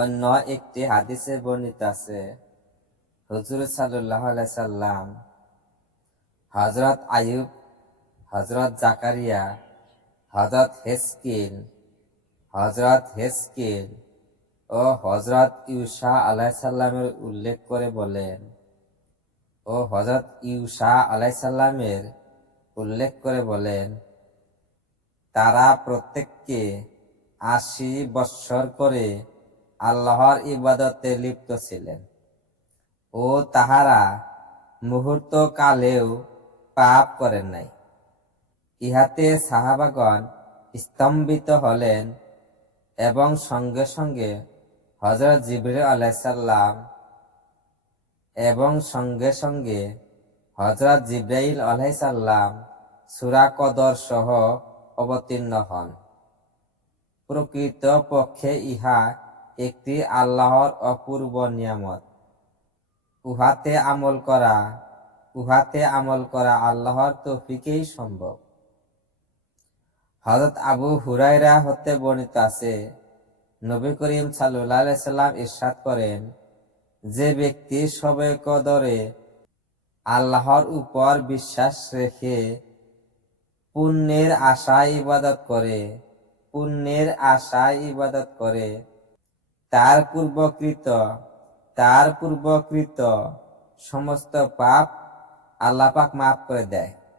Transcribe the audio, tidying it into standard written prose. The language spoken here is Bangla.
অন্য একটি হাদিসে বর্ণিত আছে, হুজুর সাল্লাল্লাহু আলাইহি সাল্লাম হযরত আইয়ুব, হযরত জাকারিয়া, হযরত হেজকিল ও হযরত ইউসা আলাইহিস সালামের উল্লেখ করে বলেন, তারা প্রত্যেককে ৮০ বৎসর করে আল্লাহর ইবাদতে লিপ্ত ছিলেন ও তাহারা মুহূর্ত কালেও পাপ করেন নাই। ইহাতে সাহাবাগণ স্তম্ভিত হলেন এবং সঙ্গে সঙ্গে হযরত জিবরীল আলাইহিস সালাম জিবরাইল আলাইহিস সালাম সূরা কদর সহ অবতীর্ণ হন। প্রকৃত পক্ষে ইহা একটি আল্লাহর অপূর্ব নিয়ামত। উহাতে আমল করা আল্লাহর তৌফিকেই সম্ভব। হযরত আবু হুরায়রা হতে বর্ণিত আছে, নবী করিম সাল্লাল্লাহু আলাইহি সাল্লাম ইরশাদ করেন, যে ব্যক্তি শবে কদরে আল্লাহর উপর বিশ্বাস রেখে পুণ্যের আশায় ইবাদত করে তার পূর্বকৃত সমস্ত পাপ আল্লাহ পাক মাফ করে দেয়।